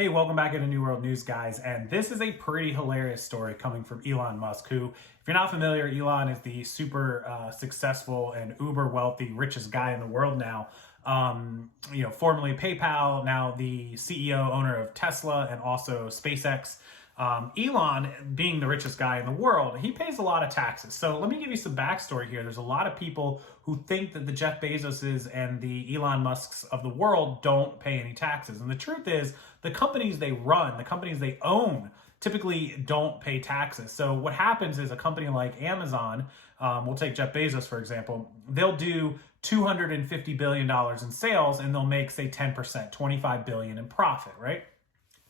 Hey, welcome back into New World News, guys. And this is a pretty hilarious story coming from Elon Musk, who, if you're not familiar, Elon is the super successful and uber wealthy, richest guy in the world now. Formerly PayPal, now the CEO, owner of Tesla and also SpaceX. Elon, being the richest guy in the world, he pays a lot of taxes. So let me give you some backstory here. There's a lot of people who think that the Jeff Bezoses and the Elon Musks of the world don't pay any taxes. And the truth is, the companies they run, the companies they own, typically don't pay taxes. So what happens is a company like Amazon, we'll take Jeff Bezos, for example, they'll do $250 billion in sales and they'll make, say, 10%, $25 billion in profit, right?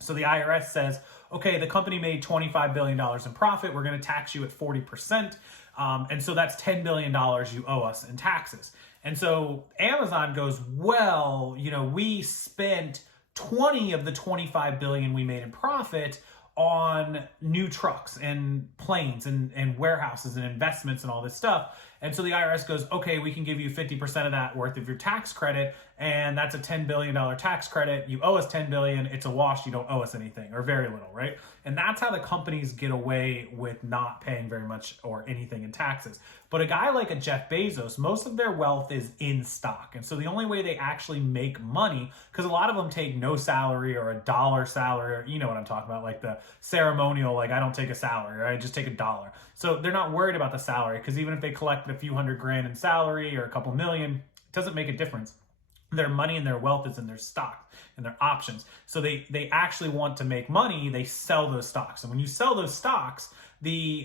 So the IRS says, okay, the company made $25 billion in profit. We're going to tax you at 40%. And so that's $10 billion you owe us in taxes. And so Amazon goes, well, we spent 20 of the 25 billion we made in profit on new trucks and planes and warehouses and investments and all this stuff. And so the IRS goes, okay, we can give you 50% of that worth of your tax credit. And that's a $10 billion tax credit. You owe us $10 billion. It's a wash. You don't owe us anything or very little, right? And that's how the companies get away with not paying very much or anything in taxes. But a guy like a Jeff Bezos, most of their wealth is in stock. And so the only way they actually make money, because a lot of them take no salary or a dollar salary, or you know what I'm talking about, like the ceremonial, like I don't take a salary, or I just take a dollar. So they're not worried about the salary, because even if they collect a few hundred grand in salary or a couple million, it doesn't make a difference. Their money and their wealth is in their stock and their options. So they actually want to make money. They sell those stocks. And when you sell those stocks, the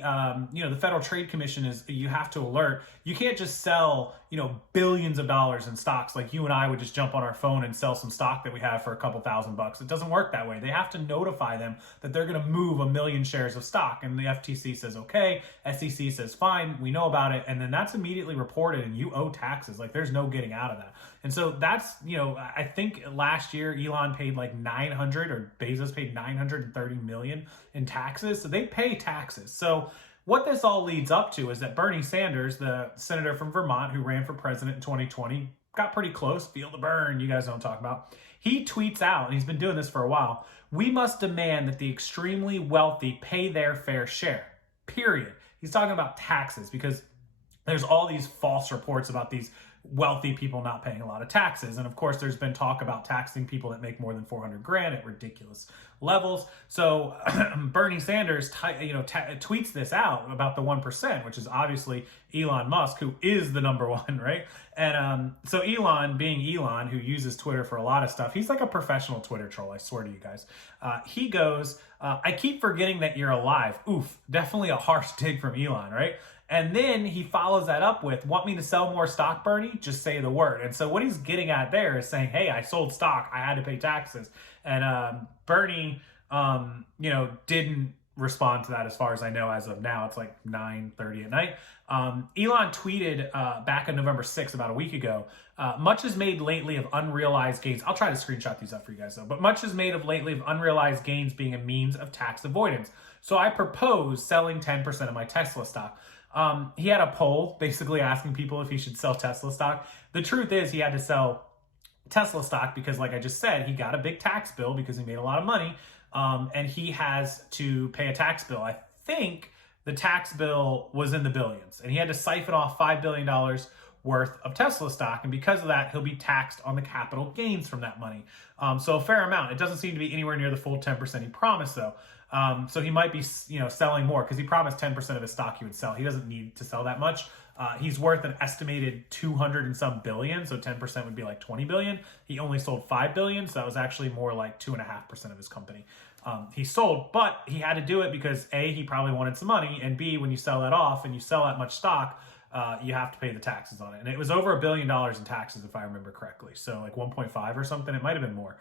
Federal Trade Commission you have to alert. You can't just sell, billions of dollars in stocks like you and I would just jump on our phone and sell some stock that we have for a couple $1,000. It doesn't work that way. They have to notify them that they're going to move 1 million shares of stock. And the FTC says, okay, SEC says, fine, we know about it. And then that's immediately reported and you owe taxes. Like there's no getting out of that. And so that's, I think last year Elon paid like 900 or Bezos paid 930 million in taxes. So they pay taxes. So what this all leads up to is that Bernie Sanders, the senator from Vermont who ran for president in 2020, got pretty close, feel the burn, you guys don't talk about. He tweets out, and he's been doing this for a while, we must demand that the extremely wealthy pay their fair share, period. He's talking about taxes because there's all these false reports about these wealthy people not paying a lot of taxes. And of course, there's been talk about taxing people that make more than 400 grand at ridiculous levels. So Bernie Sanders, tweets this out about the 1%, which is obviously Elon Musk, who is the number one, right? And so Elon, being Elon, who uses Twitter for a lot of stuff, he's like a professional Twitter troll, I swear to you guys. He goes, I keep forgetting that you're alive. Oof, definitely a harsh dig from Elon, right? And then he follows that up with, want me to sell more stock, Bernie? Just say the word. And so what he's getting at there is saying, hey, I sold stock. I had to pay taxes. And Bernie, didn't respond to that as far as I know as of now. It's like 9:30 at night. Elon tweeted back on November 6th, about a week ago, much is made lately of unrealized gains. I'll try to screenshot these up for you guys though. But much is made of lately of unrealized gains being a means of tax avoidance. So I propose selling 10% of my Tesla stock. He had a poll basically asking people if he should sell Tesla stock. The truth is he had to sell Tesla stock because, like I just said, he got a big tax bill because he made a lot of money. And he has to pay a tax bill. I think the tax bill was in the billions and he had to siphon off $5 billion worth of Tesla stock. And because of that, he'll be taxed on the capital gains from that money. So a fair amount. It doesn't seem to be anywhere near the full 10% he promised though. So he might be, selling more because he promised 10% of his stock he would sell. He doesn't need to sell that much. He's worth an estimated 200 and some billion. So 10% would be like 20 billion. He only sold 5 billion. So that was actually more like 2.5% of his company. He sold, but he had to do it because A, he probably wanted some money. And B, when you sell that off and you sell that much stock, you have to pay the taxes on it. And it was over $1 billion in taxes, if I remember correctly. So like 1.5 or something, it might've been more.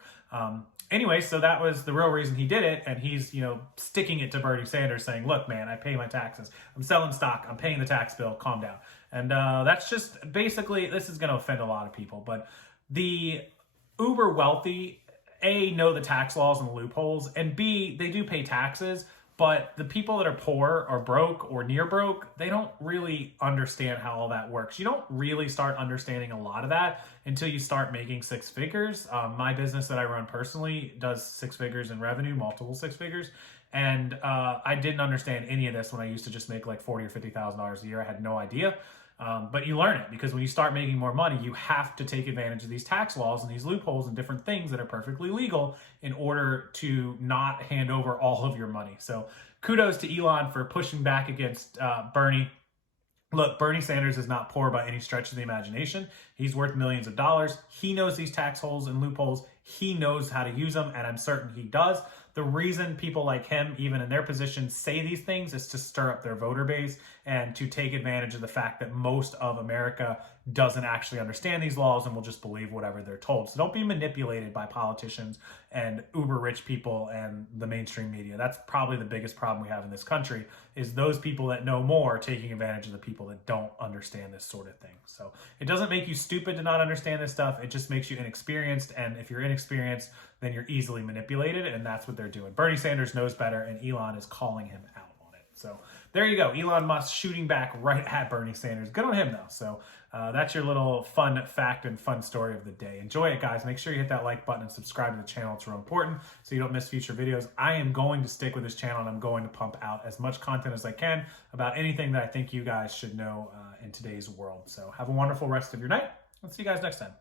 Anyway, so that was the real reason he did it. And he's, sticking it to Bernie Sanders saying, look, man, I pay my taxes. I'm selling stock. I'm paying the tax bill. Calm down. And that's just basically, this is going to offend a lot of people, but the uber wealthy, A, know the tax laws and the loopholes, and B, they do pay taxes, But the people that are poor or broke or near broke, they don't really understand how all that works. You don't really start understanding a lot of that until you start making six figures. My business that I run personally does six figures in revenue, multiple six figures. And I didn't understand any of this when I used to just make like $40,000 or $50,000 a year. I had no idea. But you learn it, because when you start making more money, you have to take advantage of these tax laws and these loopholes and different things that are perfectly legal in order to not hand over all of your money. So kudos to Elon for pushing back against Bernie. Look, Bernie Sanders is not poor by any stretch of the imagination. He's worth millions of dollars. He knows these tax holes and loopholes. He knows how to use them, and I'm certain he does. The reason people like him, even in their position, say these things is to stir up their voter base and to take advantage of the fact that most of America doesn't actually understand these laws and will just believe whatever they're told. So don't be manipulated by politicians and uber rich people and the mainstream media. That's probably the biggest problem we have in this country, is those people that know more taking advantage of the people that don't understand this sort of thing. So it doesn't make you stupid to not understand this stuff. It just makes you inexperienced. And if you're inexperienced, then you're easily manipulated. And that's what they're doing. Bernie Sanders knows better, and Elon is calling him out on it. So there you go. Elon Musk shooting back right at Bernie Sanders. Good on him, though. So that's your little fun fact and fun story of the day. Enjoy it, guys. Make sure you hit that like button and subscribe to the channel. It's real important so you don't miss future videos. I am going to stick with this channel, and I'm going to pump out as much content as I can about anything that I think you guys should know in today's world. So have a wonderful rest of your night. I'll see you guys next time.